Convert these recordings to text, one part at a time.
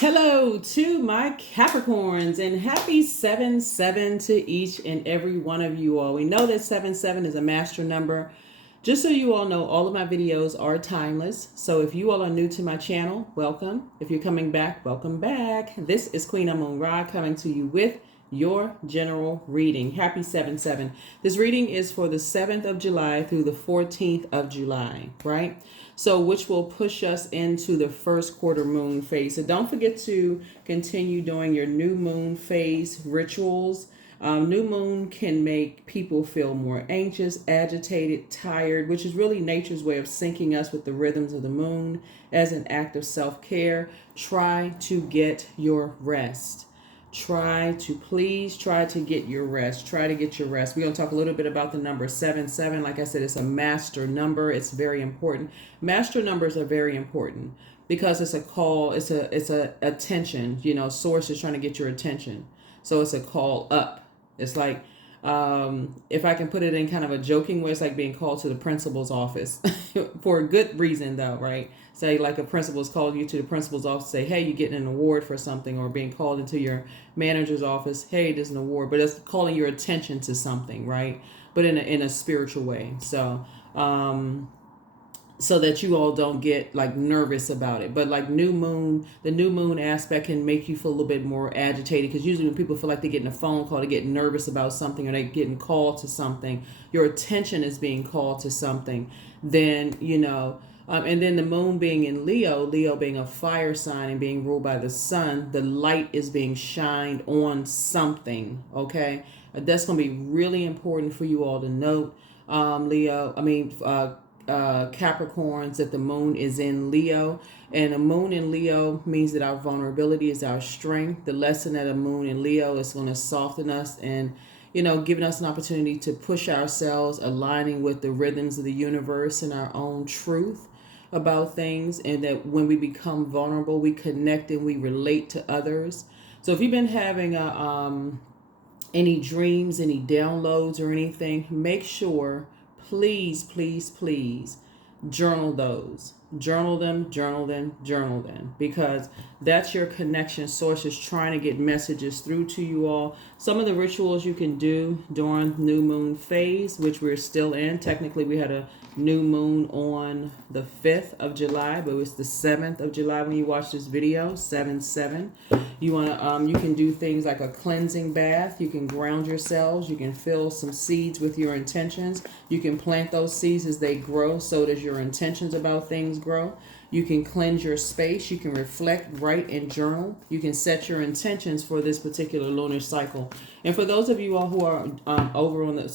Hello to my Capricorns and happy 7-7 to each and every one of you all. We know that 7-7 is a master number. Just so you all know, all of my videos are timeless. So if you all are new to my channel, welcome. If you're coming back, welcome back. This is Queen Amun Ra coming to you with your general reading. Happy 7-7. This reading is for the 7th of July through the 14th of July, right? So which will push us into the first quarter moon phase. So don't forget to continue doing your new moon phase rituals. New moon can make people feel more anxious, agitated, tired, which is really nature's way of syncing us with the rhythms of the moon as an act of self-care. Try to get your rest. Try to get your rest. Try to get your rest. We're going to talk a little bit about the number 7-7. Like I said, it's a master number. It's very important. Master numbers are very important because it's a call. It's a attention. Source is trying to get your attention. So it's a call up. It's like, if I can put it in kind of a joking way, it's like being called to the principal's office for a good reason, though, right? Say like a principal's called you to the principal's office, say, hey, you're getting an award for something, or being called into your manager's office, hey, there's an award, but it's calling your attention to something, right? But in a spiritual way. So that you all don't get like nervous about it. But like the new moon aspect can make you feel a little bit more agitated, because usually when people feel like they're getting a phone call, they get nervous about something, or they're getting called to something, your attention is being called to something, then, and then the moon being in Leo being a fire sign and being ruled by the sun, the light is being shined on something, okay? That's going to be really important for you all to note, Capricorns, that the moon is in Leo, and a moon in Leo means that our vulnerability is our strength. The lesson that a moon in Leo is going to soften us and giving us an opportunity to push ourselves, aligning with the rhythms of the universe and our own truth about things. And that when we become vulnerable, we connect and we relate to others. So if you've been having any dreams, any downloads or anything, make sure, please journal those. Journal them, because that's your connection. Source is trying to get messages through to you all. Some of the rituals you can do during new moon phase, which we're still in. Technically, we had a new moon on the 5th of July, but it was the 7th of July when you watch this video, 7-7. You can do things like a cleansing bath. You can ground yourselves. You can fill some seeds with your intentions. You can plant those seeds as they grow. So does your intentions about things grow. You can cleanse your space. You can reflect, write, and journal. You can set your intentions for this particular lunar cycle. And for those of you all who are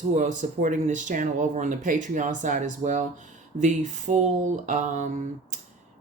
who are supporting this channel over on the Patreon side as well, the full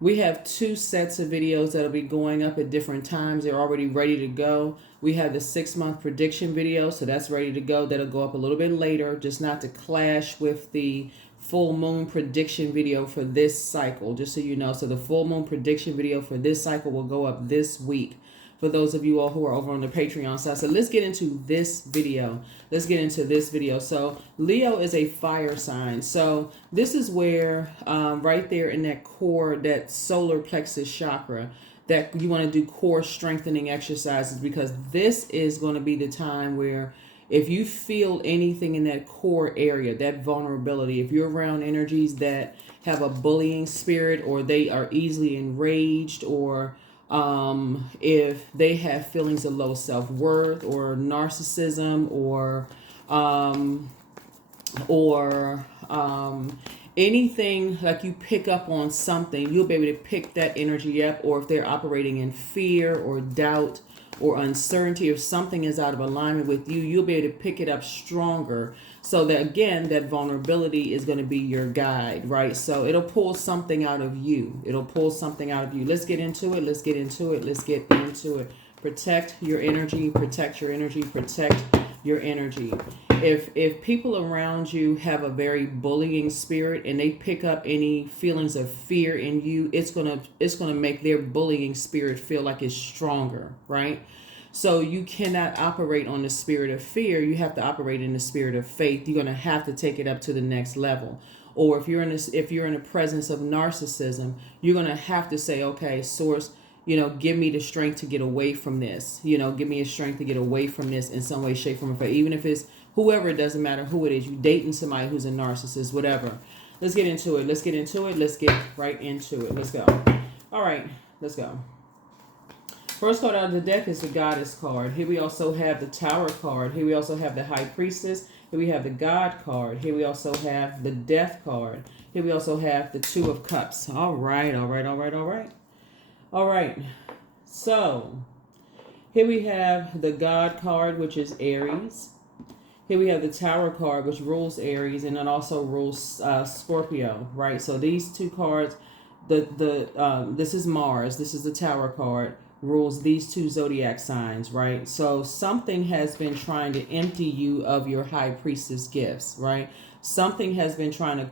we have 2 sets of videos that'll be going up at different times. They're already ready to go. We have the 6-month prediction video, so that's ready to go. That'll go up a little bit later, just not to clash with the full moon prediction video for this cycle, just so you know. So the full moon prediction video for this cycle will go up this week for those of you all who are over on the Patreon side. So let's get into this video. So Leo is a fire sign. So this is where right there in that core, that solar plexus chakra, that you want to do core strengthening exercises, because this is going to be the time where if you feel anything in that core area, that vulnerability, if you're around energies that have a bullying spirit, or they are easily enraged, or if they have feelings of low self-worth or narcissism, or anything like you pick up on something, you'll be able to pick that energy up. Or if they're operating in fear or doubt or uncertainty, if something is out of alignment with you, you'll be able to pick it up stronger. So that, again, that vulnerability is going to be your guide, right? So it'll pull something out of you. Let's get into it. Protect your energy. If people around you have a very bullying spirit and they pick up any feelings of fear in you, it's gonna make their bullying spirit feel like it's stronger, right? So you cannot operate on the spirit of fear. You have to operate in the spirit of faith. You're gonna have to take it up to the next level. Or if you're in the presence of narcissism, you're gonna have to say, okay, source, give me the strength to get away from this. Give me a strength to get away from this in some way, shape, form, or form. Even if it's whoever, it doesn't matter who it is. You dating somebody who's a narcissist, whatever. Let's get into it. Let's get right into it. Let's go. All right, let's go. First card out of the deck is the Goddess card. Here we also have the Tower card. Here we also have the High Priestess. Here we have the God card. Here we also have the Death card. Here we also have the Two of Cups. All right. All right. So, here we have the God card, which is Aries. Here we have the Tower card, which rules Aries, and it also rules Scorpio, right? So these two cards, this is Mars. This is the Tower card. Rules these two zodiac signs, right? So something has been trying to empty you of your High Priestess gifts, right? Something has been trying to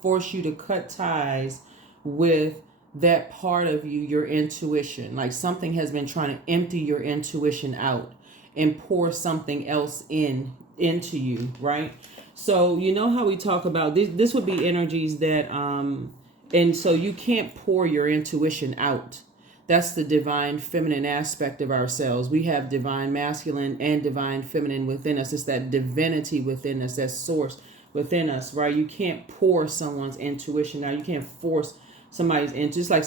force you to cut ties with that part of you, your intuition. Like something has been trying to empty your intuition out and pour something else into you, right? So you know how we talk about this would be energies that and so you can't pour your intuition out. That's the divine feminine aspect of ourselves. We have divine masculine and divine feminine within us. It's that divinity within us, that source within us, right? You can't pour someone's intuition out. You can't force somebody's just like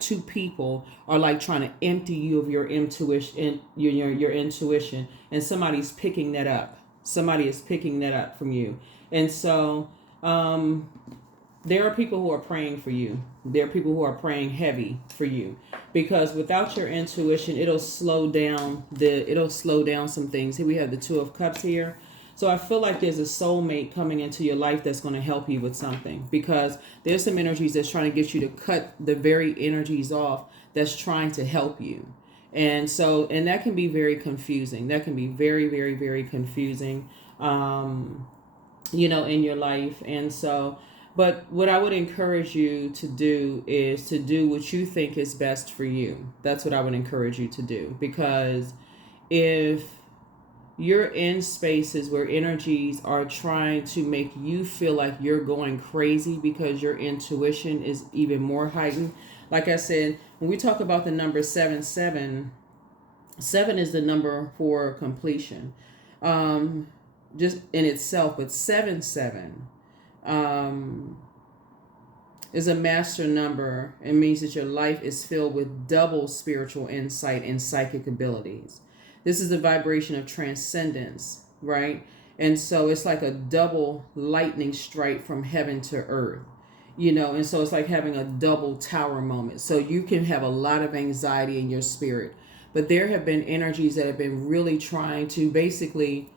two people are like trying to empty you of your intuition, your intuition, and somebody's picking that up. Somebody is picking that up from you. And so there are people who are praying for you. There are people who are praying heavy for you, because without your intuition, it'll slow down some things. Here we have the Two of Cups here. So I feel like there's a soulmate coming into your life that's going to help you with something, because there's some energies that's trying to get you to cut the very energies off that's trying to help you. And that can be very confusing. That can be very, very, very confusing, in your life. And so, but what I would encourage you to do is to do what you think is best for you. That's what I would encourage you to do, because if you're in spaces where energies are trying to make you feel like you're going crazy because your intuition is even more heightened. Like I said, when we talk about the number 7 is the number for completion, just in itself. But 7 is a master number. It means that your life is filled with double spiritual insight and psychic abilities. This is the vibration of transcendence, right? And so it's like a double lightning strike from heaven to earth, and so it's like having a double tower moment. So you can have a lot of anxiety in your spirit, but there have been energies that have been really trying to basically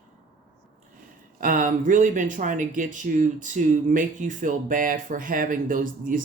really been trying to get you to make you feel bad for having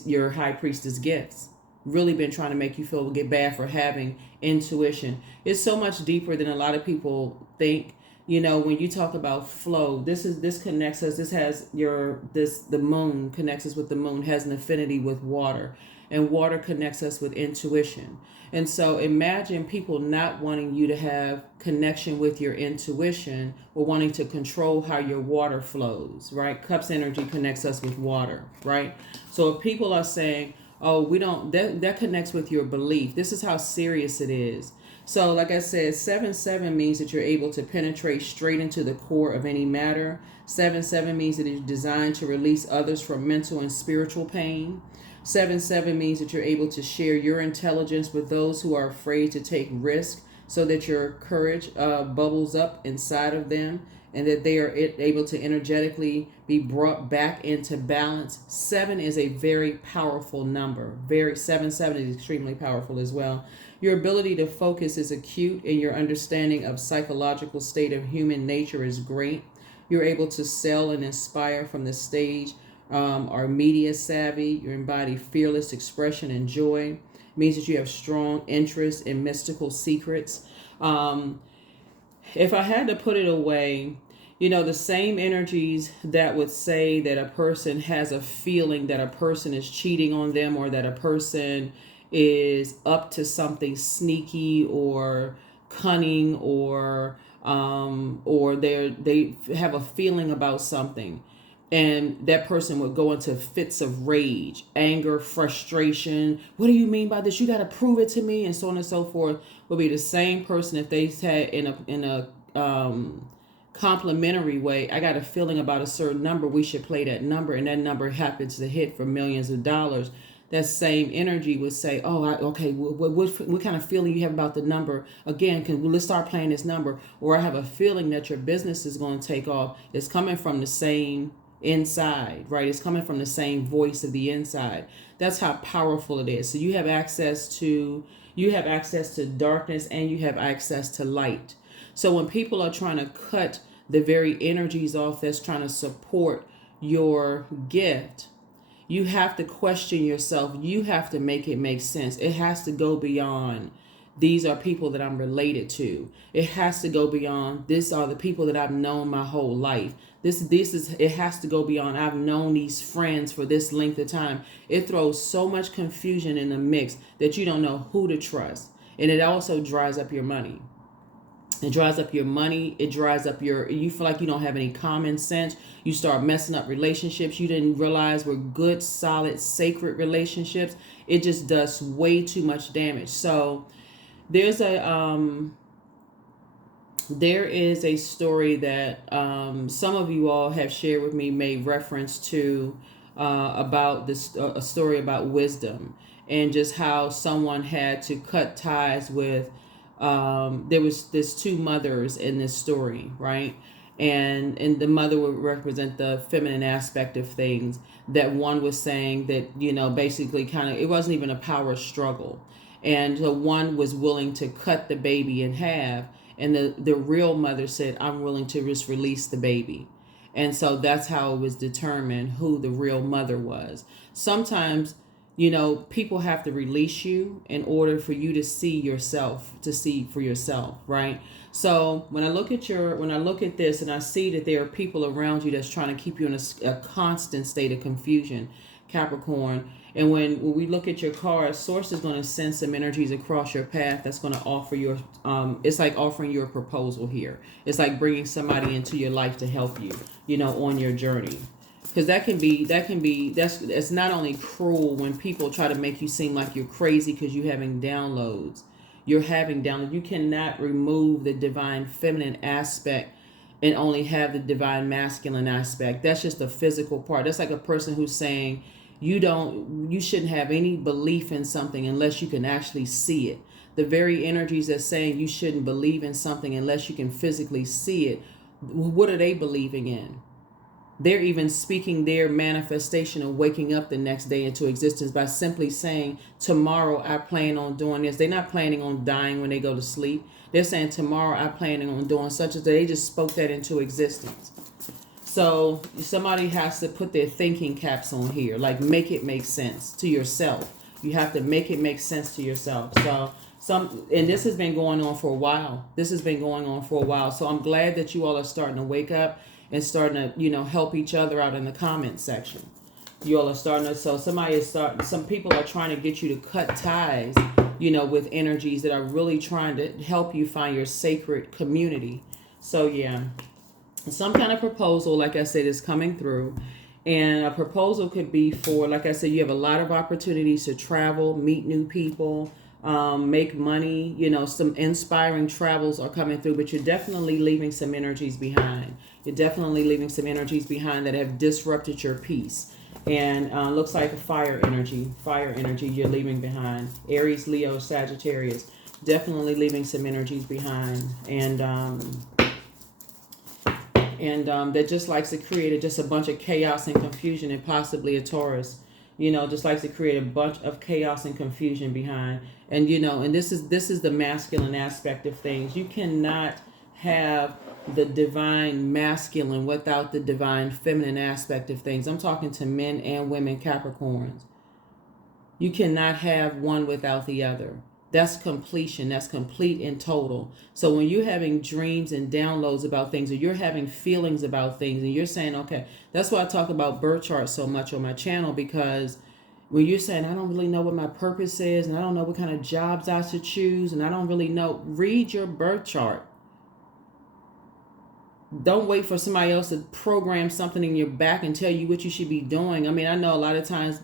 your High Priestess gifts. Really been trying to make you get bad for having intuition. It's so much deeper than a lot of people think. When you talk about flow, this connects us. The moon connects us with the moon, has an affinity with water, and water connects us with intuition. And so imagine people not wanting you to have connection with your intuition, or wanting to control how your water flows, right? Cups energy connects us with water, right? So if people are saying, oh, we don't, that connects with your belief. This is how serious it is. So like I said, 7 means that you're able to penetrate straight into the core of any matter. 7 means that it's designed to release others from mental and spiritual pain. 7 means that you're able to share your intelligence with those who are afraid to take risk, so that your courage bubbles up inside of them, and that they are able to energetically be brought back into balance. 7 is a very powerful number. 7 is extremely powerful as well. Your ability to focus is acute, and your understanding of psychological state of human nature is great. You're able to sell and inspire from the stage, are media savvy. You embody fearless expression and joy. It means that you have strong interest in mystical secrets. If I had to put it away, the same energies that would say that a person has a feeling that a person is cheating on them, or that a person is up to something sneaky or cunning, or they have a feeling about something. And that person would go into fits of rage, anger, frustration. What do you mean by this? You got to prove it to me, and so on and so forth. Would be the same person if they said in a complimentary way, I got a feeling about a certain number, we should play that number, and that number happens to hit for millions of dollars. That same energy would say, oh, okay, what kind of feeling you have about the number? Again, let's start playing this number. Or I have a feeling that your business is going to take off. It's coming from the same inside, right? It's coming from the same voice of the inside. That's how powerful it is. So you have access to darkness, and you have access to light. So when people are trying to cut the very energies off that's trying to support your gift, you have to question yourself. You have to make it make sense. It has to go beyond, these are people that I'm related to. It has to go beyond, these are the people that I've known my whole life. It has to go beyond, I've known these friends for this length of time. It throws so much confusion in the mix that you don't know who to trust. And it also dries up your money. It dries up your money. It dries up you feel like you don't have any common sense. You start messing up relationships you didn't realize were good, solid, sacred relationships. It just does way too much damage. So there is a story that some of you all have shared with me, made reference to about this, a story about wisdom, and just how someone had to cut ties with, there's two mothers in this story, right? And the mother would represent the feminine aspect of things. That one was saying that, basically kind of, it wasn't even a power struggle. And the one was willing to cut the baby in half. And the real mother said, I'm willing to just release the baby. And so that's how it was determined who the real mother was. Sometimes, people have to release you in order for you to see yourself, to see for yourself, right? So when I look at this and I see that there are people around you that's trying to keep you in a constant state of confusion, Capricorn. And when we look at your card, Source is going to send some energies across your path that's going to offer your, it's like offering your proposal here. It's like bringing somebody into your life to help you, on your journey. Because that's not only cruel when people try to make you seem like you're crazy because you're having downloads. You cannot remove the divine feminine aspect and only have the divine masculine aspect. That's just the physical part. That's like a person who's saying you shouldn't have any belief in something unless you can actually see it. The very energies that's saying you shouldn't believe in something unless you can physically see it. What are they believing in? They're even speaking their manifestation of waking up the next day into existence by simply saying, tomorrow I plan on doing this. They're not planning on dying when they go to sleep. They're saying, tomorrow I planning on doing such as that. They just spoke that into existence. So somebody has to put their thinking caps on here, like make it make sense to yourself. You have to make it make sense to yourself. And this has been going on for a while. So I'm glad that you all are starting to wake up and starting to, help each other out in the comment section. You all are starting to, some people are trying to get you to cut ties, with energies that are really trying to help you find your sacred community. So yeah, some kind of proposal, like I said, is coming through. And a proposal could be for, like I said, you have a lot of opportunities to travel, meet new people, make money, some inspiring travels are coming through, but you're definitely leaving some energies behind. You're definitely leaving some energies behind that have disrupted your peace. And looks like a fire energy you're leaving behind. Aries, Leo, Sagittarius, definitely leaving some energies behind. And that just likes to create just a bunch of chaos and confusion, and possibly a Taurus. Just likes to create a bunch of chaos and confusion behind. And, and this is the masculine aspect of things. You cannot have the divine masculine without the divine feminine aspect of things. I'm talking to men and women, Capricorns. You cannot have one without the other. That's completion. That's complete and total. So when you're having dreams and downloads about things, or you're having feelings about things, and you're saying, okay, that's why I talk about birth charts so much on my channel, because when you're saying, I don't really know what my purpose is, and I don't know what kind of jobs I should choose, and I don't really know, read your birth chart. Don't wait for somebody else to program something in your back and tell you what you should be doing. I mean, I know a lot of times,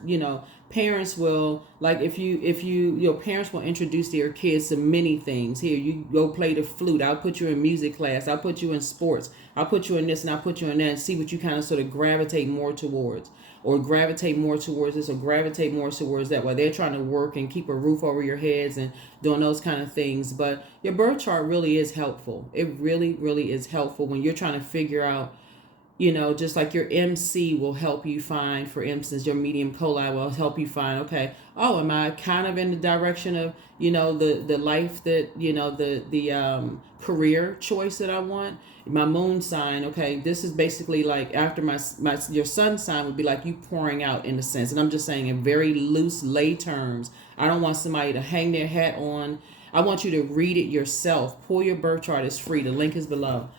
parents will, like, if your parents will introduce their kids to many things. Here, you go play the flute. I'll put you in music class. I'll put you in sports. I'll put you in this and I'll put you in that, and see what you kind of sort of gravitate more towards, or gravitate more towards this, or gravitate more towards that, while they're trying to work and keep a roof over your heads and doing those kind of things. But your birth chart really is helpful. It really, really is helpful when you're trying to figure out, just like your MC will help you find, for instance, your medium coli will help you find, okay, oh, am I kind of in the direction of, the life that, the career choice that I want? My moon sign, okay, this is basically like after your sun sign would be like you pouring out, in a sense. And I'm just saying in very loose lay terms. I don't want somebody to hang their hat on. I want you to read it yourself. Pull your birth chart. It's free. The link is below.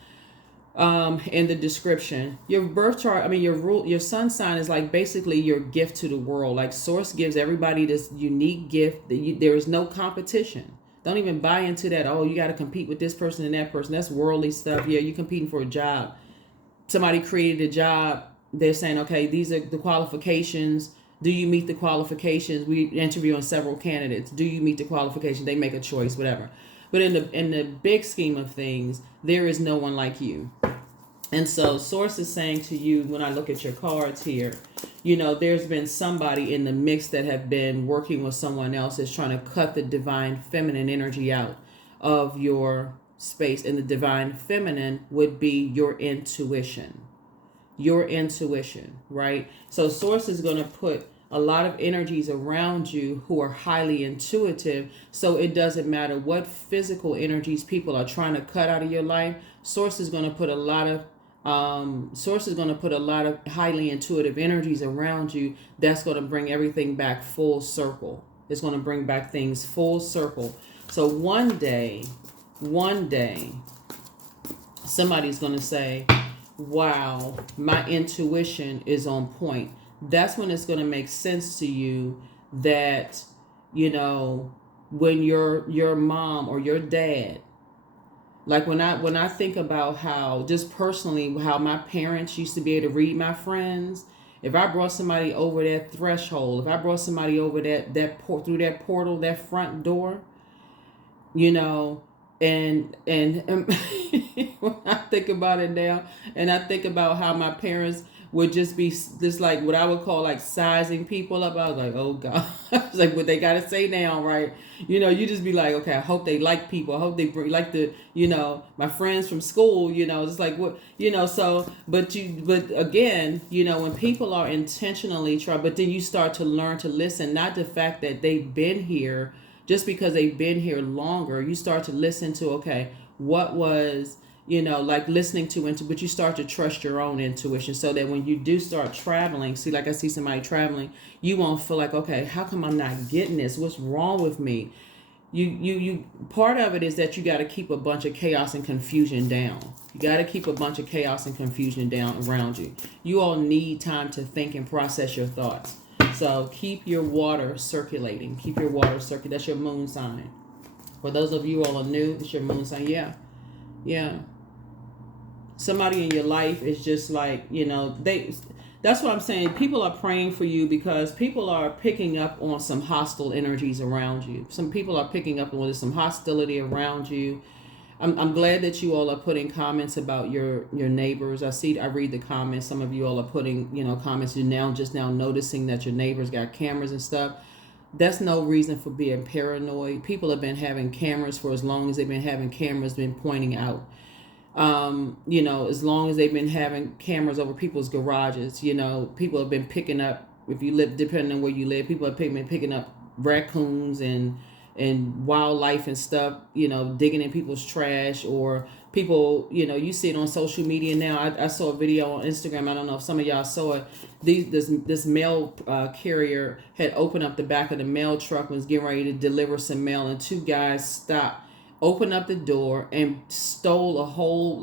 In the description. Your birth chart, your sun sign is like basically your gift to the world. Like Source gives everybody this unique gift that there is no competition. Don't even buy into that. Oh, you got to compete with this person and that person. That's worldly stuff. Yeah, you're competing for a job. Somebody created a job. They're saying, okay, these are the qualifications. Do you meet the qualifications? We interviewing several candidates. Do you meet the qualifications? They make a choice, whatever. But in the big scheme of things, there is no one like you. And so Source is saying to you, when I look at your cards here, there's been somebody in the mix that have been working with someone else that's trying to cut the divine feminine energy out of your space. And the divine feminine would be your intuition. Your intuition, right? So Source is going to put a lot of energies around you who are highly intuitive. So it doesn't matter what physical energies people are trying to cut out of your life. Source is going to put a lot of highly intuitive energies around you. That's going to bring everything back full circle. It's going to bring back things full circle. So one day, somebody's going to say, wow, my intuition is on point. That's when it's going to make sense to you that, when your mom or your dad, like when I think about how, just personally, how my parents used to be able to read my friends. If I brought somebody over that threshold, if I brought somebody over through that portal, that front door, and when I think about it now, and I think about how my parents would just be just like what I would call like sizing people up. I was like, oh God, it's like what they gotta say now, right? You just be like, okay, I hope they like people. I hope they bring like my friends from school. It's like what So, but again, when people are intentionally but then you start to learn to listen, not the fact that they've been here. Just because they've been here longer, you start to listen to, okay, what was, like listening to, but you start to trust your own intuition, so that when you do start traveling, like I see somebody traveling, you won't feel like, okay, how come I'm not getting this? What's wrong with me? You part of it is that you got to keep a bunch of chaos and confusion down. You got to keep a bunch of chaos and confusion down around you. You all need time to think and process your thoughts. So keep your water circulating. Keep your water circulating. That's your moon sign. For those of you all are new, it's your moon sign. Yeah. Somebody in your life is just like, that's what I'm saying. People are praying for you because people are picking up on some hostile energies around you. Some people are picking up on some hostility around you. I'm glad that you all are putting comments about your neighbors. I read the comments. Some of you all are putting, comments. You're just now noticing that your neighbors got cameras and stuff. That's no reason for being paranoid. People have been having cameras for as long as they've been having cameras been pointing out. As long as they've been having cameras over people's garages, people have been picking up, if you live, depending on where you live, people have been picking up raccoons and wildlife and stuff, digging in people's trash, or people, you see it on social media now. I saw a video on Instagram. I don't know if some of y'all saw it. This mail carrier had opened up the back of the mail truck, was getting ready to deliver some mail, and two guys stopped, opened up the door, and stole a whole,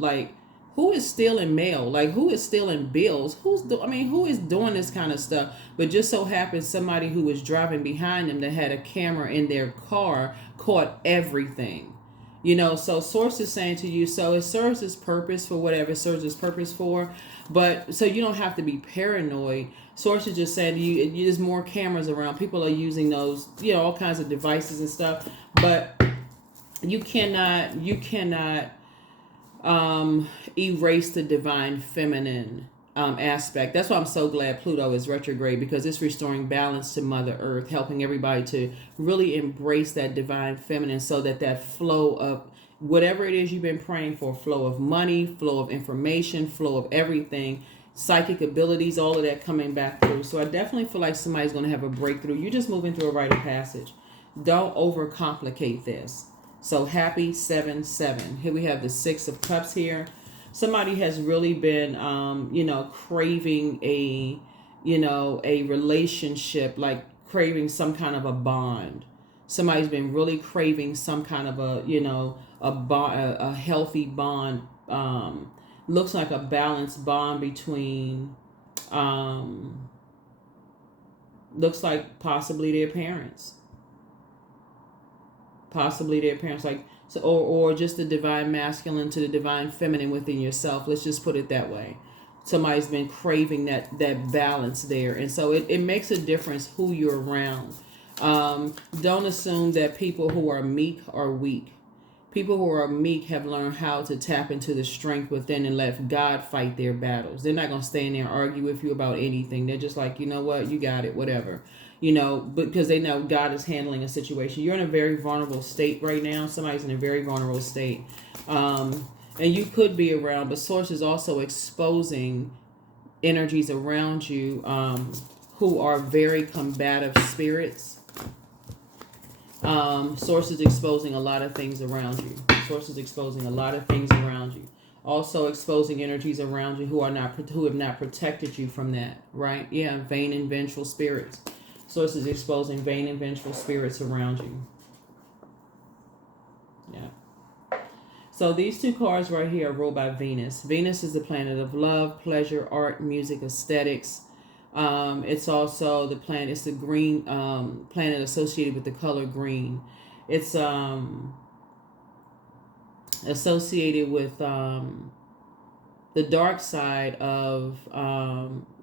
who is stealing mail? Who is stealing bills? Who is doing this kind of stuff? But just so happens somebody who was driving behind them that had a camera in their car caught everything. So source is saying to you, so it serves its purpose for whatever it serves its purpose for, but so you don't have to be paranoid. Source is just saying to you, there's more cameras around. People are using those, all kinds of devices and stuff, but you cannot erase the divine feminine aspect. That's why I'm so glad Pluto is retrograde, because it's restoring balance to Mother Earth, helping everybody to really embrace that divine feminine, so that flow of whatever it is you've been praying for, flow of money, flow of information, flow of everything, psychic abilities, all of that coming back through. So I definitely feel like somebody's going to have a breakthrough. You're just moving through a rite of passage. Don't overcomplicate this. So happy 7-7. Here we have the 6 of Cups here. Somebody has really been, craving a relationship, like craving some kind of a bond. Somebody's been really craving some kind of a healthy bond. Looks like a balanced bond between, looks like possibly their parents. Like, so, or just the divine masculine to the divine feminine within yourself. Let's just put it that way. Somebody's been craving that balance there, and so it makes a difference who you're around. Don't assume that people who are meek are weak. People who are meek have learned how to tap into the strength within and let God fight their battles. They're not going to stay in there and argue with you about anything. They're just like, you know what, you got it, whatever. Because they know God is handling a situation. You're in a very vulnerable state right now. Somebody's in a very vulnerable state. And you could be around, but Source is also exposing energies around you who are very combative spirits. Source is exposing a lot of things around you. Also exposing energies around you who have not protected you from that, right? Yeah, vain and vengeful spirits. Source is exposing vain and vengeful spirits around you. Yeah. So these 2 cards right here are ruled by Venus. Venus is the planet of love, pleasure, art, music, aesthetics. It's also the planet. It's the green planet associated with the color green. It's associated with the dark side of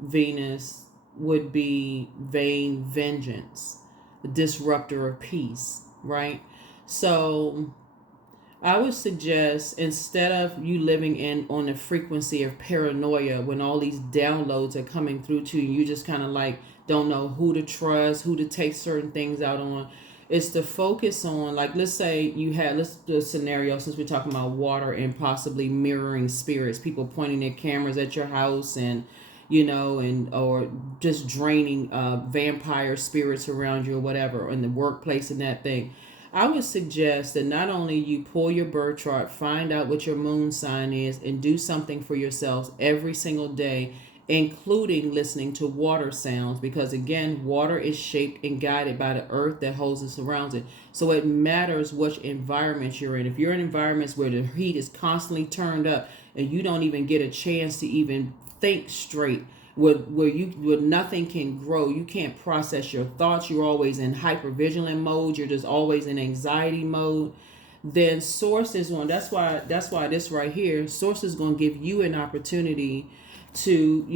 Venus would be vain vengeance, the disruptor of peace, right? So I would suggest, instead of you living on the frequency of paranoia when all these downloads are coming through to you, you just kind of like don't know who to trust, who to take certain things out on. It's to focus on, like, let's do a scenario, since we're talking about water and possibly mirroring spirits, people pointing their cameras at your house and or just draining vampire spirits around you or whatever, in the workplace and that thing. I would suggest that not only you pull your birth chart, find out what your moon sign is, and do something for yourselves every single day, including listening to water sounds, because again, water is shaped and guided by the earth that holds and surrounds it. So it matters which environment you're in. If you're in environments where the heat is constantly turned up and you don't even get a chance to even think straight, where nothing can grow, you can't process your thoughts, you're always in hypervigilant mode, you're just always in anxiety mode, then Source is one. That's why this right here, Source is going to give you an opportunity to,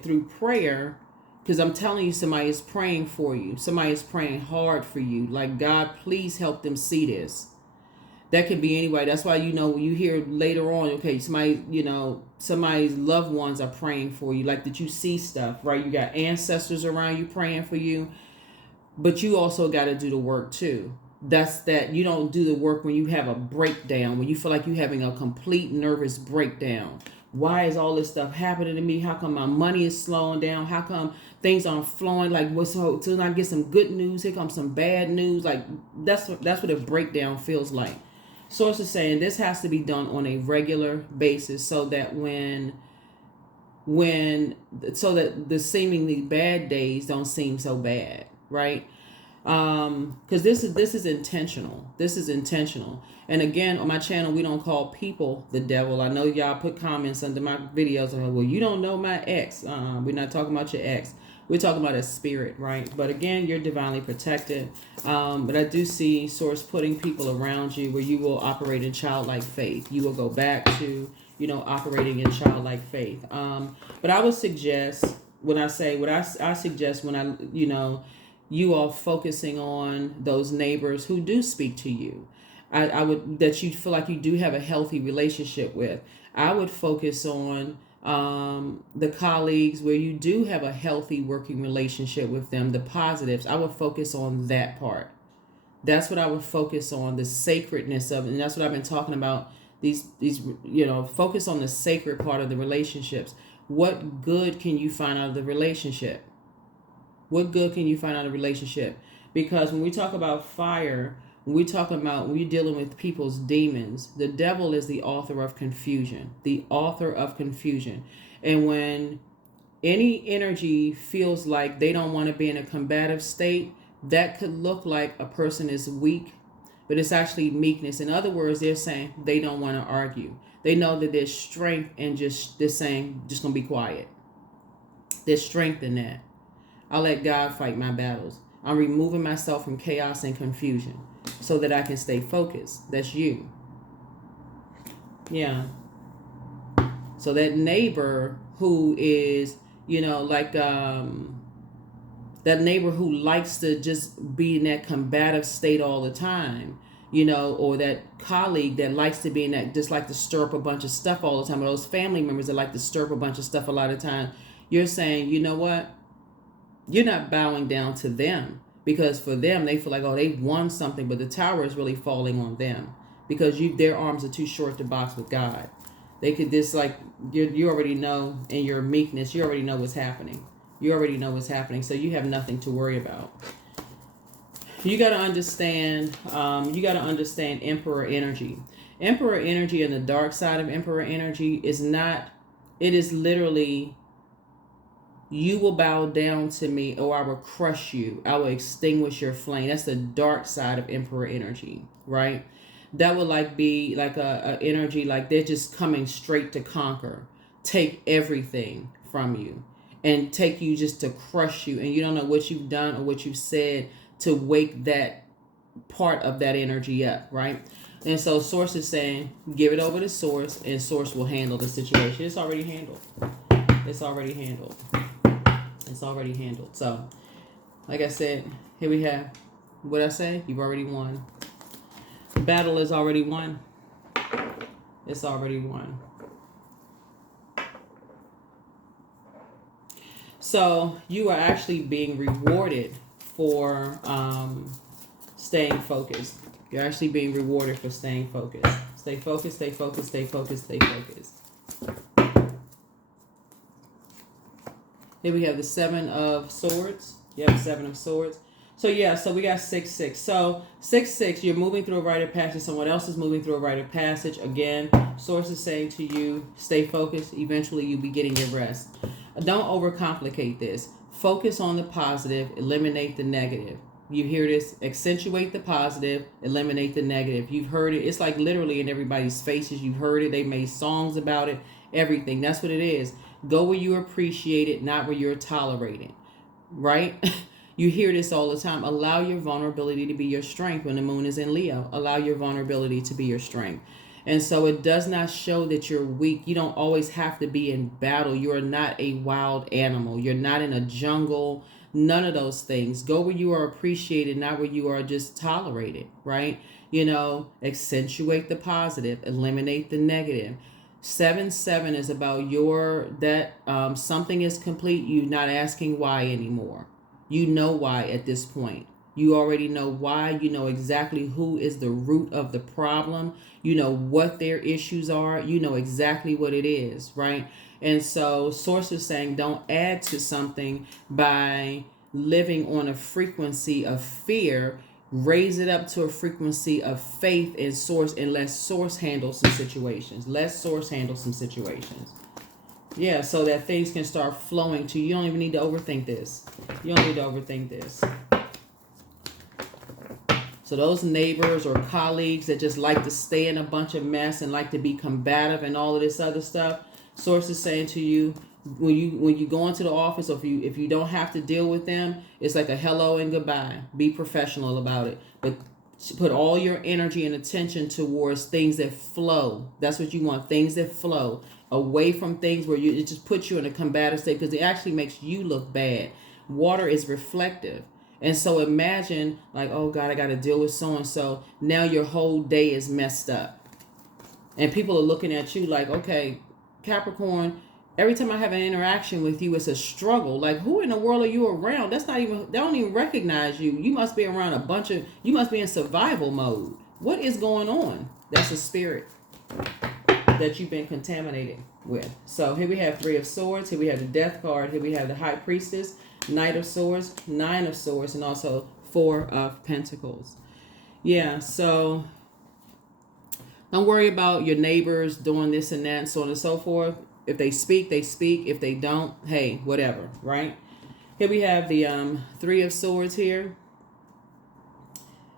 through prayer, because I'm telling you, somebody is praying for you, somebody is praying hard for you, like, God, please help them see this. That could be anybody. That's why, you hear later on, okay, somebody's loved ones are praying for you, like that you see stuff, right? You got ancestors around you praying for you, but you also got to do the work too. That's that you don't do the work when you have a breakdown, when you feel like you're having a complete nervous breakdown. Why is all this stuff happening to me? How come my money is slowing down? How come things aren't flowing? Like, till I get some good news, here comes some bad news. Like, that's what a breakdown feels like. Source is saying this has to be done on a regular basis, so that so that the seemingly bad days don't seem so bad, right? Because this is intentional. This is intentional. And again, on my channel, we don't call people the devil. I know y'all put comments under my videos and well, you don't know my ex. We're not talking about your ex. We're talking about a spirit, right? But again, you're divinely protected. But I do see Source putting people around you where you will operate in childlike faith. You will go back to, operating in childlike faith. But I would suggest when I say what I suggest when you all focusing on those neighbors who do speak to you. I would, that you feel like you do have a healthy relationship with. I would focus on the colleagues where you do have a healthy working relationship with them, the positives. I would focus on that part. That's what I would focus on, the sacredness of it. And that's what I've been talking about. These focus on the sacred part of the relationships. What good can you find out of the relationship? What good can you find out of a relationship? Because when we talk about fire, when we're dealing with people's demons, the devil is the author of confusion. The author of confusion. And when any energy feels like they don't want to be in a combative state, that could look like a person is weak, but it's actually meekness. In other words, they're saying they don't want to argue. They know that there's strength in they're saying, just going to be quiet. There's strength in that. I'll let God fight my battles. I'm removing myself from chaos and confusion so that I can stay focused. That's you. Yeah. So that neighbor who is, that neighbor who likes to just be in that combative state all the time, or that colleague that likes to be in that, just like to stir up a bunch of stuff all the time, or those family members that like to stir up a bunch of stuff a lot of time, you're saying, you know what? You're not bowing down to them, because for them, they feel like, oh, they won something, but the tower is really falling on them because their arms are too short to box with God. They could just you already know in your meekness, you already know what's happening. You already know what's happening, so you have nothing to worry about. You got to understand. Emperor energy. Emperor energy and the dark side of Emperor energy is not. It is literally, you will bow down to me, or I will crush you. I will extinguish your flame. That's the dark side of Emperor energy, right? That would be like a energy like they're just coming straight to conquer, take everything from you, and take you just to crush you. And you don't know what you've done or what you've said to wake that part of that energy up, right? And so Source is saying, give it over to Source, and Source will handle the situation. It's already handled. It's already handled. It's already handled. So, like I said, here we have what I say. You've already won. The battle is already won. It's already won. So you are actually being rewarded for staying focused. You're actually being rewarded for staying focused. Stay focused, stay focused, stay focused, stay focused. Here we have the 7 of Swords. You have the 7 of Swords. So we got 6-6. So 6-6, you're moving through a rite of passage. Someone else is moving through a rite of passage. Again, Source is saying to you, stay focused. Eventually, you'll be getting your rest. Don't overcomplicate this. Focus on the positive. Eliminate the negative. You hear this? Accentuate the positive. Eliminate the negative. You've heard it. It's like literally in everybody's faces. You've heard it. They made songs about it. Everything. That's what it is. Go where you appreciate it, not where you're tolerated. Right? You hear this all the time. Allow your vulnerability to be your strength. When the moon is in Leo, allow your vulnerability to be your strength. And so it does not show that you're weak. You don't always have to be in battle. You are not a wild animal. You're not in a jungle. None of those things. Go where you are appreciated, not where you are just tolerated, right? Accentuate the positive, eliminate the negative. 7-7 is about something is complete. You're not asking why anymore. You know why at this point. You already know why. You know exactly who is the root of the problem. You know what their issues are. You know exactly what it is, right? And so Source is saying, don't add to something by living on a frequency of fear. Raise it up to a frequency of faith in Source, and let Source handle some situations. Let Source handle some situations. Yeah, so that things can start flowing to you. You don't even need to overthink this. You don't need to overthink this. So those neighbors or colleagues that just like to stay in a bunch of mess and like to be combative and all of this other stuff, Source is saying to you, when you go into the office, or if you don't have to deal with them, it's like a hello and goodbye. Be professional about it, but put all your energy and attention towards things that flow. That's what you want, things that flow, away from things where it just puts you in a combative state, because it actually makes you look bad. Water is reflective. And so imagine, like, oh God, I got to deal with so and so. Now your whole day is messed up, and people are looking at you like, okay, Capricorn, every time I have an interaction with you, it's a struggle. Like, who in the world are you around? That's not even, they don't even recognize you. You must be around you must be in survival mode. What is going on? That's a spirit that you've been contaminated with. So here we have Three of Swords. Here we have the Death card. Here we have the High Priestess, Knight of Swords, Nine of Swords, and also Four of Pentacles. Yeah, so don't worry about your neighbors doing this and that and so on and so forth. If they speak, they speak. If they don't, hey, whatever, right? Here we have the Three of Swords here.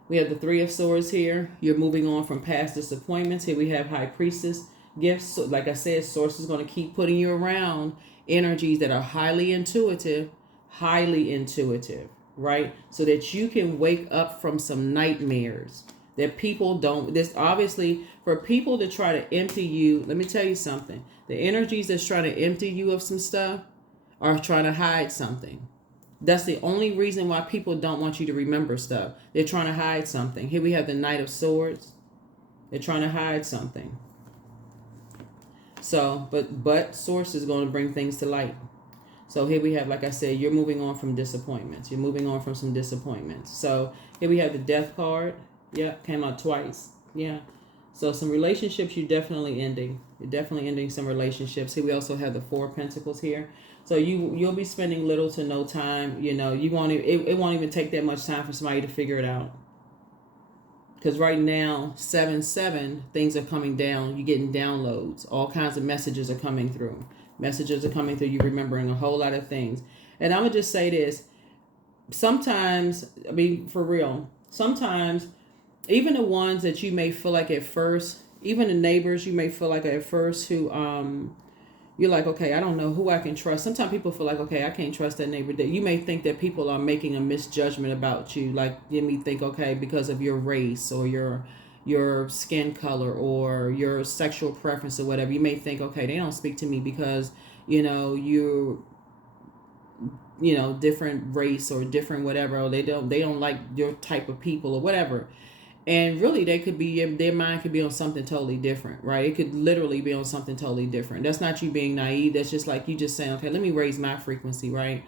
We have the Three of Swords here. You're moving on from past disappointments. Here we have High Priestess gifts. So, like I said, Source is going to keep putting you around energies that are highly intuitive, right? So that you can wake up from some nightmares that people don't. This obviously, for people to try to empty you, let me tell you something. The energies that's trying to empty you of some stuff are trying to hide something. That's the only reason why people don't want you to remember stuff. They're trying to hide something. Here we have the Knight of Swords. They're trying to hide something. So, but Source is going to bring things to light. So here we have, like I said, you're moving on from disappointments. You're moving on from some disappointments. So here we have the Death card. Yeah, came out twice. Yeah. So some relationships you're definitely ending. You're definitely ending some relationships. Here we also have the Four of Pentacles here. So you'll be spending little to no time. You know, you won't. It won't even take that much time for somebody to figure it out. Because right now, 7/7, things are coming down. You're getting downloads. All kinds of messages are coming through. Messages are coming through. You're remembering a whole lot of things. And I'm gonna just say this. Sometimes, I mean, for real. Sometimes, even the ones that you may feel like at first, even the neighbors you may feel like at first who you're like, okay, I don't know who I can trust. Sometimes people feel like, okay, I can't trust that neighbor. That you may think that people are making a misjudgment about you. Like, you may think, okay, because of your race or your skin color or your sexual preference or whatever, you may think, okay, they don't speak to me because, you're different race or different whatever, or they don't like your type of people or whatever. And really, their mind could be on something totally different, right? It could literally be on something totally different. That's not you being naive. That's just like you just saying, okay, let me raise my frequency, right?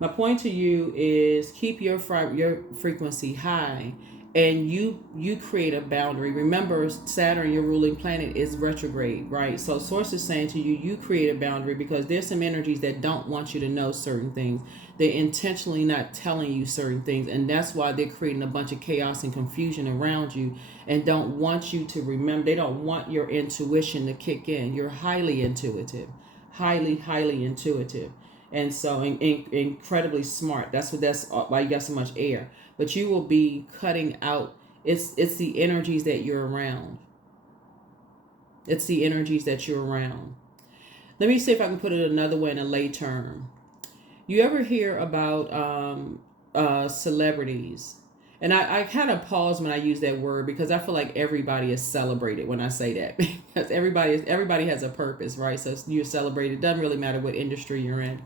My point to you is keep your frequency high, and you create a boundary. Remember, Saturn, your ruling planet, is retrograde, right? So Source is saying to you, you create a boundary because there's some energies that don't want you to know certain things. They're intentionally not telling you certain things, and that's why they're creating a bunch of chaos and confusion around you and don't want you to remember. They don't want your intuition to kick in. You're highly intuitive, highly intuitive. And so incredibly smart. That's why you got so much air. But you will be cutting out. It's the energies that you're around. It's the energies that you're around. Let me see if I can put it another way in a lay term. You ever hear about celebrities? And I kind of pause when I use that word because I feel like everybody is celebrated when I say that. Because everybody has a purpose, right? So you're celebrated. It doesn't really matter what industry you're in.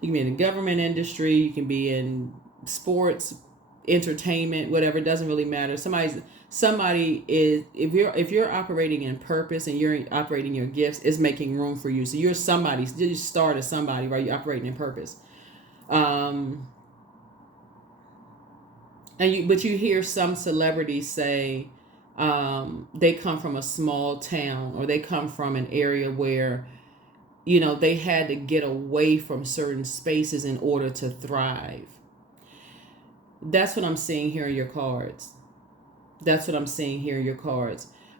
You can be in the government industry. You can be in sports, entertainment, whatever. It doesn't really matter. Somebody is, if you're operating in purpose and you're operating your gifts, it's making room for you. So you're somebody. You start as somebody, right? You're operating in purpose. But you hear some celebrities say they come from a small town, or they come from an area where they had to get away from certain spaces in order to thrive. That's what I'm seeing here in your cards.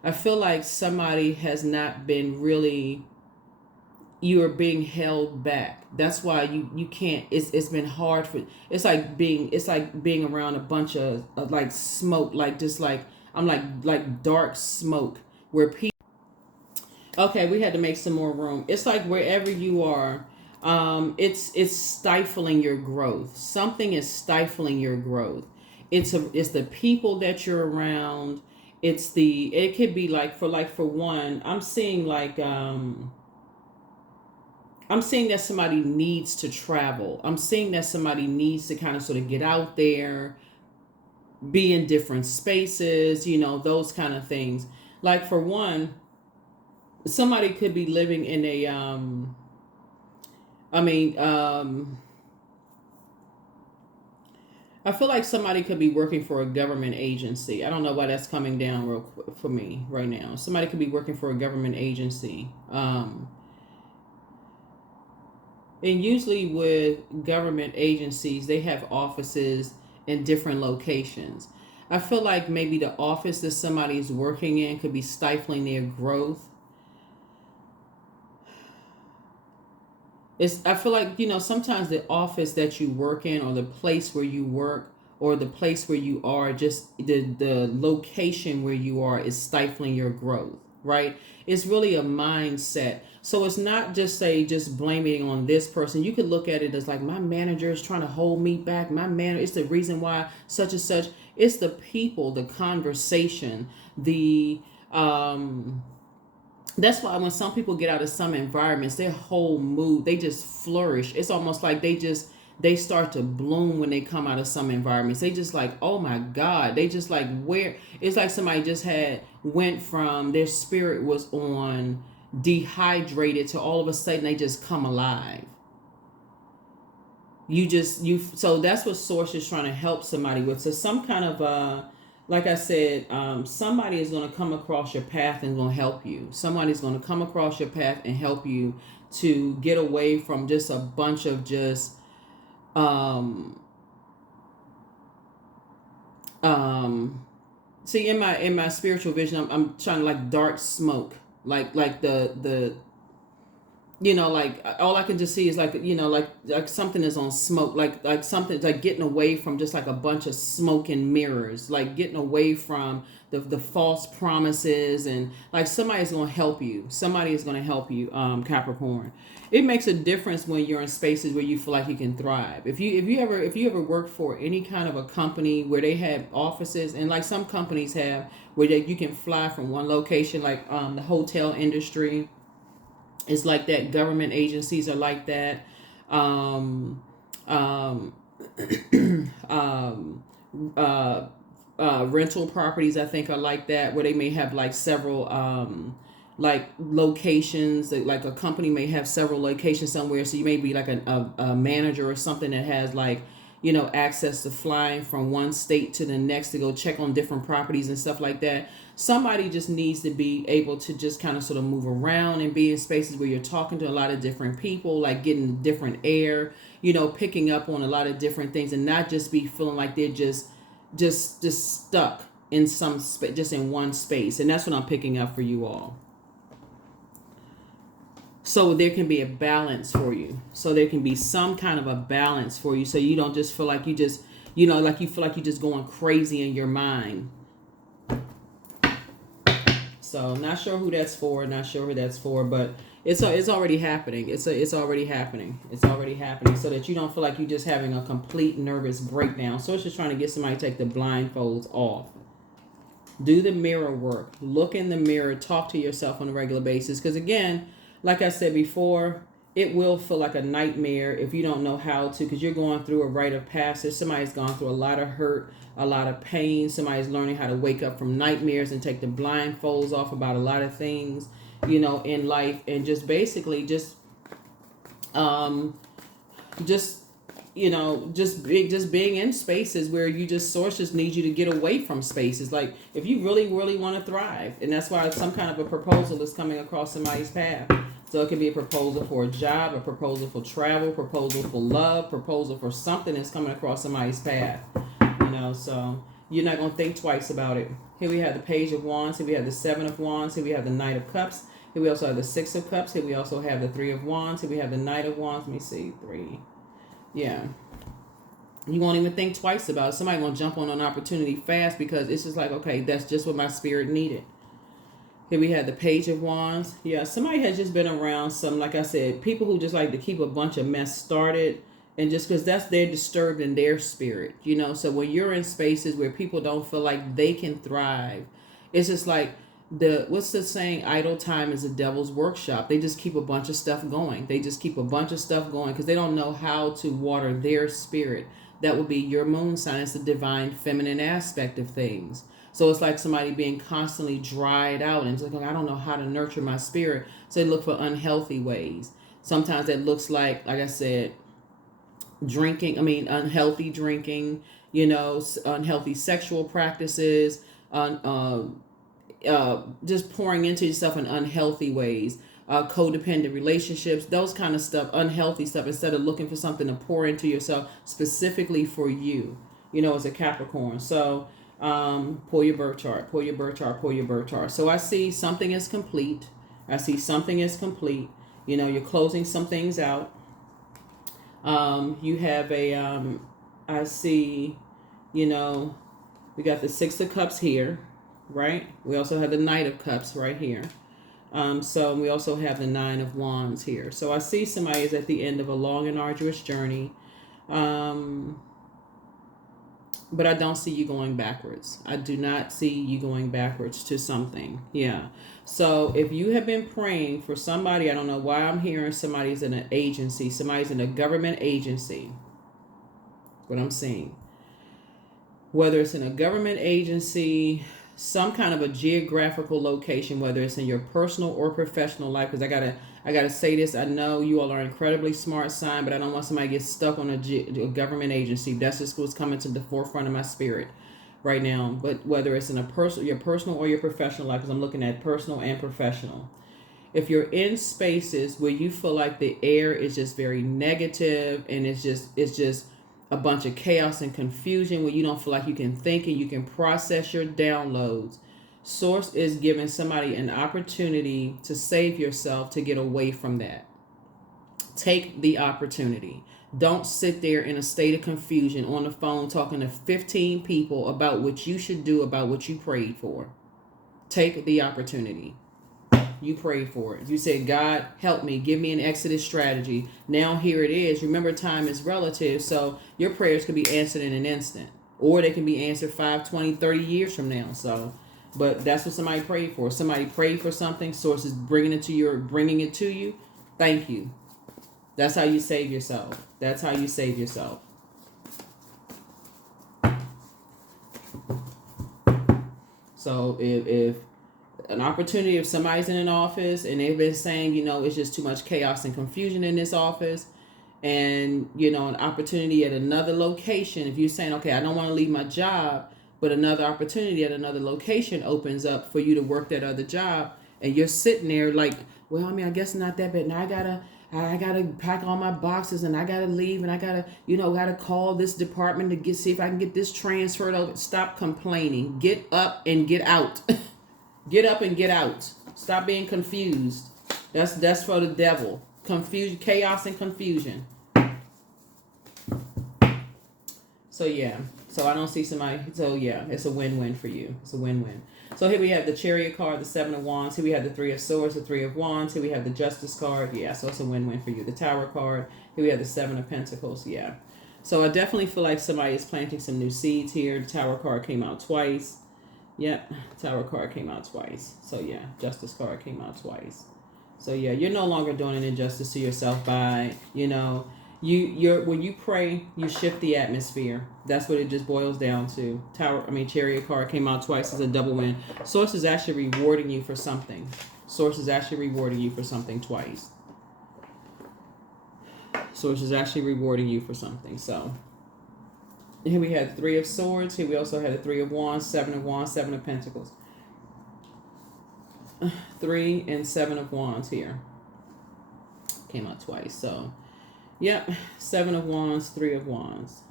I feel like somebody has not been really, you are being held back. That's why you can't, it's been hard for, it's like being around a bunch of like smoke, like just like, I'm like dark smoke where people, Okay, we had to make some more room. It's like wherever you are, it's stifling your growth. Something is stifling your growth. It's the people that you're around. It could be like for one, I'm seeing that somebody needs to travel. I'm seeing that somebody needs to kind of sort of get out there, be in different spaces, those kind of things. Like for one, somebody could be living in a I mean, I feel like somebody could be working for a government agency. I don't know why that's coming down real quick for me right now. Somebody could be working for a government agency. And usually with government agencies, they have offices in different locations. I feel like maybe the office that somebody is working in could be stifling their growth. I feel like, sometimes the office that you work in, or the place where you work, or the place where you are, just the location where you are is stifling your growth, right? It's really a mindset. So it's not just blaming on this person. You could look at it as like, my manager is trying to hold me back. It's the reason why such and such. It's the people, the conversation, the that's why when some people get out of some environments, their whole mood, they just flourish. It's almost like they start to bloom when they come out of some environments. They just like, oh my God. They just like, where it's like somebody just went from their spirit was on dehydrated to all of a sudden they just come alive. So that's what Source is trying to help somebody with. So some kind of like I said, somebody is going to come across your path and going to help you. Somebody's going to come across your path and help you to get away from just a bunch of just see, in my spiritual vision, I'm trying to like dark smoke, like the like all I can just see is like, like something is on smoke, like something like getting away from just like a bunch of smoke and mirrors, like getting away from the false promises, and like somebody is going to help you. Somebody is going to help you, Capricorn. It makes a difference when you're in spaces where you feel like you can thrive. If you ever worked for any kind of a company where they have offices, and like some companies have where you can fly from one location, like the hotel industry. It's like that. Government agencies are like that. Um, um, um, rental properties, I think, are like that, where they may have like several like locations. Like a company may have several locations somewhere. So you may be like a manager or something that has like, access to flying from one state to the next to go check on different properties and stuff like that. Somebody just needs to be able to just kind of sort of move around and be in spaces where you're talking to a lot of different people, like getting different air, picking up on a lot of different things, and not just be feeling like they're just stuck in some space, just in one space. And that's what I'm picking up for you all. So there can be a balance for you. So there can be some kind of a balance for you. So you don't just feel like you just, like you feel like you're just going crazy in your mind. So not sure who that's for. But it's already happening. It's already happening. It's already happening. So that you don't feel like you're just having a complete nervous breakdown. So it's just trying to get somebody to take the blindfolds off. Do the mirror work. Look in the mirror. Talk to yourself on a regular basis. Because again, like I said before, it will feel like a nightmare if you don't know how to, because you're going through a rite of passage. Somebody's gone through a lot of hurt, a lot of pain. Somebody's learning how to wake up from nightmares and take the blindfolds off about a lot of things, in life, and just basically just being in spaces where you just sources need you to get away from spaces. Like if you really, really want to thrive, and that's why some kind of a proposal is coming across somebody's path. So it could be a proposal for a job, a proposal for travel, proposal for love, proposal for something that's coming across somebody's path. So you're not going to think twice about it. Here we have the Page of Wands. Here we have the Seven of Wands. Here we have the Knight of Cups. Here we also have the Six of Cups. Here we also have the Three of Wands. Here we have the Knight of Wands. Let me see. 3. Yeah. You won't even think twice about it. Somebody going to jump on an opportunity fast because it's just like, okay, that's just what my spirit needed. Here we had the Page of Wands. Yeah, somebody has just been around some, like I said, people who just like to keep a bunch of mess started. And just because they're disturbed in their spirit, you know. So when you're in spaces where people don't feel like they can thrive, it's just like what's the saying? Idle time is a devil's workshop. They just keep a bunch of stuff going. They just keep a bunch of stuff going because they don't know how to water their spirit. That would be your moon sign. It's the divine feminine aspect of things. So it's like somebody being constantly dried out and it's like, I don't know how to nurture my spirit. So they look for unhealthy ways. Sometimes that looks like I said, drinking. I mean, unhealthy drinking, you know, unhealthy sexual practices, just pouring into yourself in unhealthy ways, codependent relationships, those kind of stuff, unhealthy stuff, instead of looking for something to pour into yourself specifically for you, you know, as a Capricorn. So pull your birth chart, pull your birth chart, pull your birth chart. So I see something is complete. I see something is complete. You know, you're closing some things out. You have I see, you know, we got the Six of Cups here, right? We also have the Knight of Cups right here. So we also have the Nine of Wands here. So I see somebody is at the end of a long and arduous journey. But I don't see you going backwards. I do not see you going backwards to something. Yeah. So if you have been praying for somebody, I don't know why I'm hearing somebody's in an agency. Somebody's in a government agency. What I'm seeing. Whether it's in a government agency, some kind of a geographical location, whether it's in your personal or professional life, because I gotta say this. I know you all are incredibly smart sign, but I don't want somebody to get stuck on a government agency. That's just what's coming to the forefront of my spirit right now. But whether it's in your personal or your professional life, because I'm looking at personal and professional. If you're in spaces where you feel like the air is just very negative and it's just a bunch of chaos and confusion, where you don't feel like you can think and you can process your downloads, Source is giving somebody an opportunity to save yourself, to get away from that. Take the opportunity. Don't sit there in a state of confusion on the phone talking to 15 people about what you should do, about what you prayed for. Take the opportunity. You prayed for it. You said, God, help me. Give me an exodus strategy. Now here it is. Remember, time is relative. So your prayers can be answered in an instant. Or they can be answered 5, 20, 30 years from now. So, but that's what somebody prayed for. Somebody prayed for something. Source is bringing it to you. Thank you. That's how you save yourself. That's how you save yourself. So if an opportunity, if somebody's in an office and they've been saying, you know, it's just too much chaos and confusion in this office, and, you know, an opportunity at another location, if you're saying, okay, I don't want to leave my job, but another opportunity at another location opens up for you to work that other job, and you're sitting there like, well, I mean, I guess not that bad. Now I gotta pack all my boxes and I gotta leave and I gotta call this department to see if I can get this transferred over. Stop complaining. Get up and get out. Get up and get out. Stop being confused. That's for the devil. Confusion, chaos, and confusion. So yeah. So I don't see somebody. So yeah, it's a win-win for you. It's a win-win. So here we have the Chariot card, the Seven of Wands. Here we have the Three of Swords, the Three of Wands. Here we have the Justice card. Yeah, so it's a win-win for you. The Tower card. Here we have the Seven of Pentacles. Yeah. So I definitely feel like somebody is planting some new seeds here. The Tower card came out twice. Yep, Tower card came out twice. So yeah, Justice card came out twice. So yeah, you're no longer doing an injustice to yourself by, you know, when you pray, you shift the atmosphere. That's what it just boils down to. Chariot card came out twice as a double win. Source is actually rewarding you for something. Source is actually rewarding you for something twice. Source is actually rewarding you for something. So here we have the Three of Swords. Here we also had the Three of Wands, Seven of Wands, Seven of Pentacles. 3 and 7 of Wands here. Came out twice. So, yep. 7 of Wands, 3 of Wands.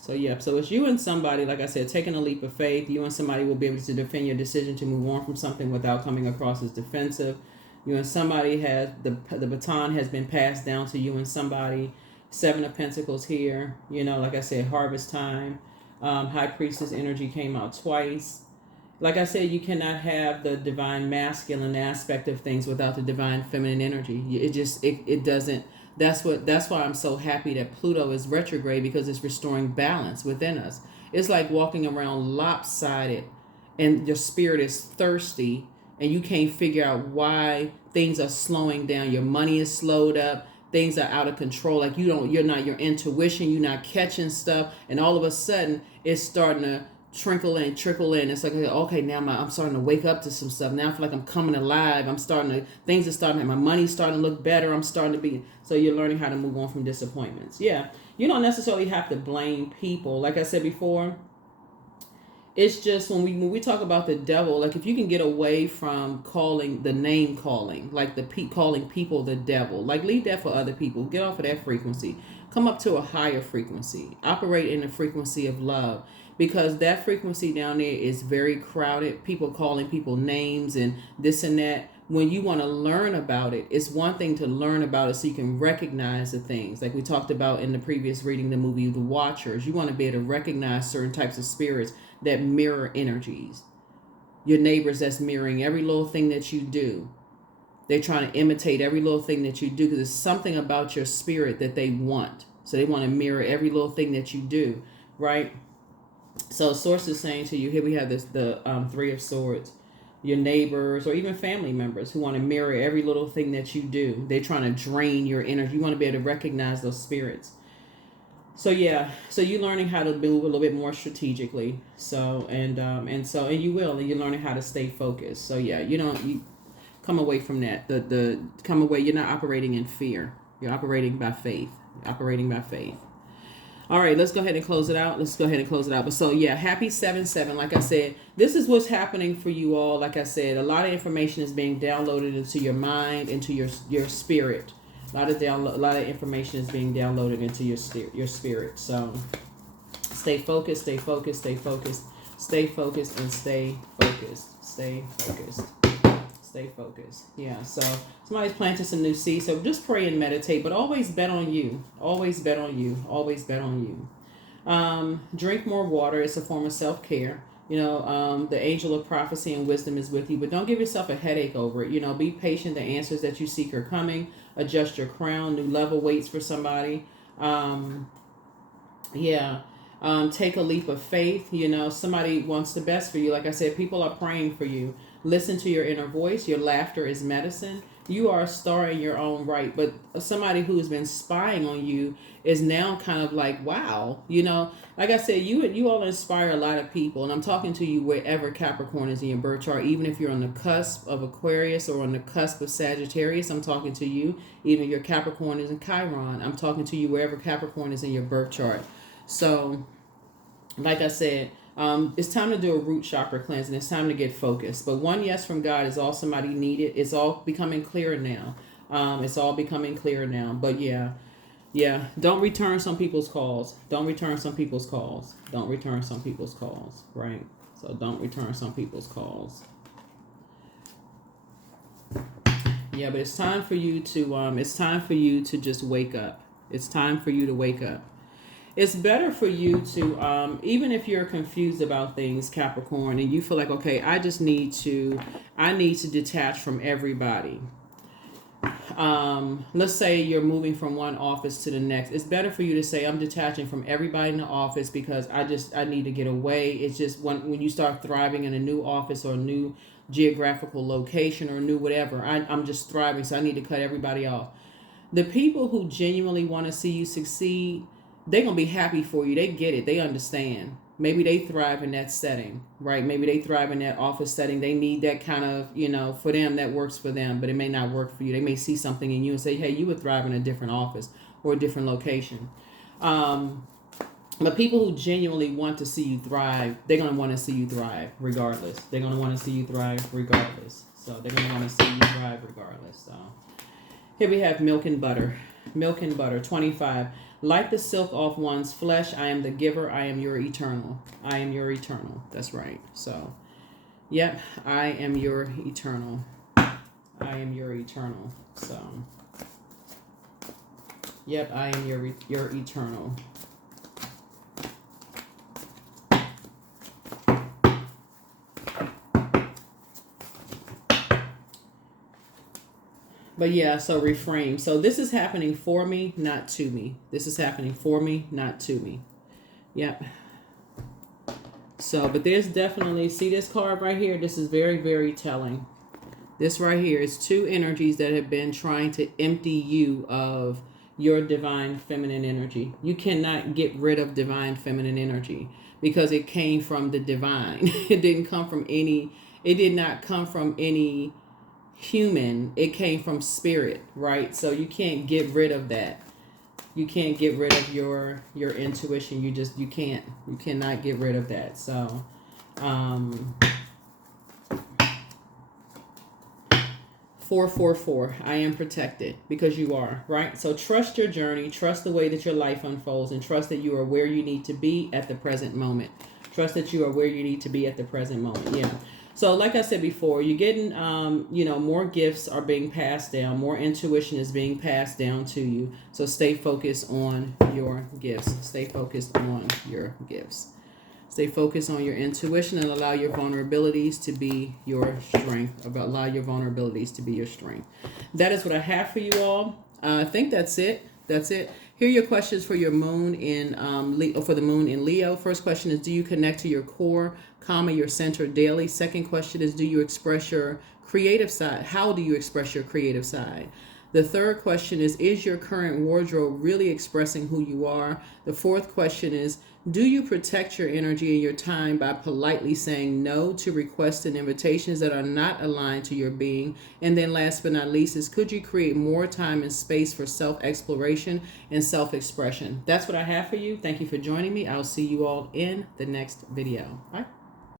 So, yep. So, it's you and somebody, like I said, taking a leap of faith. You and somebody will be able to defend your decision to move on from something without coming across as defensive. You and somebody has, the baton has been passed down to you and somebody. 7 of Pentacles here. You know, like I said, harvest time. High Priestess energy came out twice. like I said, you cannot have the divine masculine aspect of things without the divine feminine energy. It doesn't. That's why I'm so happy that Pluto is retrograde, because it's restoring balance within us. It's like walking around lopsided and your spirit is thirsty and you can't figure out why things are slowing down. Your money is slowed up. Things are out of control. Like you're not your intuition, you're not catching stuff, and all of a sudden it's starting to trickle in. It's like, okay, now I'm starting to wake up to some stuff. Now I feel like I'm coming alive. Things are starting, my money's starting to look better. I'm starting to be, so you're learning how to move on from disappointments. Yeah. You don't necessarily have to blame people. Like I said before, it's just when we talk about the devil, like if you can get away from calling the name calling, like calling people the devil, like leave that for other people. Get off of that frequency. Come up to a higher frequency. Operate in the frequency of love, because that frequency down there is very crowded. People calling people names and this and that. When you want to learn about it, it's one thing to learn about it so you can recognize the things. Like we talked about in the previous reading, the movie The Watchers. You want to be able to recognize certain types of spirits that mirror energies. Your neighbors that's mirroring every little thing that you do. They're trying to imitate every little thing that you do because there's something about your spirit that they want. So they want to mirror every little thing that you do, right? So Source is saying to you, here we have the Three of Swords. Your neighbors or even family members who want to mirror every little thing that you do. They're trying to drain your energy. You want to be able to recognize those spirits. So yeah, so you're learning how to move a little bit more strategically. So and you will, and you're learning how to stay focused. So yeah, you come away from that. Come away. You're not operating in fear. You're operating by faith. You're operating by faith. All right, let's go ahead and close it out. But so yeah, happy 7/7. Like I said, this is what's happening for you all. Like I said, a lot of information is being downloaded into your mind, into your spirit. A lot of information is being downloaded into your spirit. So stay focused, stay focused, stay focused, stay focused, and stay focused. Stay focused. Stay focused. Yeah. So somebody's planting some new seeds. So just pray and meditate, but always bet on you. Always bet on you. Always bet on you. Drink more water. It's a form of self-care. The angel of prophecy and wisdom is with you, but don't give yourself a headache over it. Be patient. The answers that you seek are coming. Adjust your crown. New level waits for somebody. Take a leap of faith. Somebody wants the best for you. Like I said, people are praying for you. Listen to your inner voice. Your laughter is medicine. You are a star in your own right, but somebody who's been spying on you is now kind of like, wow, like I said, you all inspire a lot of people, and I'm talking to you wherever Capricorn is in your birth chart, even if you're on the cusp of Aquarius or on the cusp of Sagittarius, I'm talking to you. Even if your Capricorn is in Chiron, I'm talking to you wherever Capricorn is in your birth chart. So, like I said, it's time to do a root chakra cleanse, and it's time to get focused. But one yes from God is all somebody needed. It's all becoming clearer now. But yeah. Don't return some people's calls. Right? So don't return some people's calls. Yeah, but it's time for you to just wake up. It's time for you to wake up. It's better for you to, even if you're confused about things, Capricorn, and you feel like, okay, I need to detach from everybody. Let's say you're moving from one office to the next. It's better for you to say, I'm detaching from everybody in the office because I need to get away. It's just when you start thriving in a new office or a new geographical location or new whatever, I'm just thriving, so I need to cut everybody off. The people who genuinely want to see you succeed, they're going to be happy for you. They get it. They understand. Maybe they thrive in that setting, right? Maybe they thrive in that office setting. They need that kind of, for them, that works for them, but it may not work for you. They may see something in you and say, hey, you would thrive in a different office or a different location. But people who genuinely want to see you thrive, they're going to want to see you thrive regardless. So they're going to want to see you thrive regardless. So here we have milk and butter. 25. Like the silk off one's flesh, I am the giver. I am your eternal. That's right. So, yep, I am your eternal. So, yep, I am your eternal. But yeah, so reframe. So this is happening for me, not to me. This is happening for me, not to me. Yep. So, but there's definitely, see this card right here? This is very, very telling. This right here is two energies that have been trying to empty you of your divine feminine energy. You cannot get rid of divine feminine energy because it came from the divine. It didn't come from any, it did not come from any human. It came from spirit, right? So you can't get rid of that. You can't get rid of your intuition. You cannot get rid of that. So 444, I am protected, because you are, right? So trust your journey, trust the way that your life unfolds, and trust that you are where you need to be at the present moment. Trust that you are where you need to be at the present moment. Yeah. So like I said before, you're getting, more gifts are being passed down. More intuition is being passed down to you. So stay focused on your gifts. Stay focused on your gifts. Stay focused on your intuition and allow your vulnerabilities to be your strength. Allow your vulnerabilities to be your strength. That is what I have for you all. I think that's it. That's it. Here are your questions for your moon in for the moon in Leo. First question is, do you connect to your core, your center daily? Second question is, do you express your creative side? How do you express your creative side? The third question is your current wardrobe really expressing who you are? The fourth question is, do you protect your energy and your time by politely saying no to requests and invitations that are not aligned to your being? And then last but not least is, could you create more time and space for self-exploration and self-expression? That's what I have for you. Thank you for joining me. I'll see you all in the next video. Bye.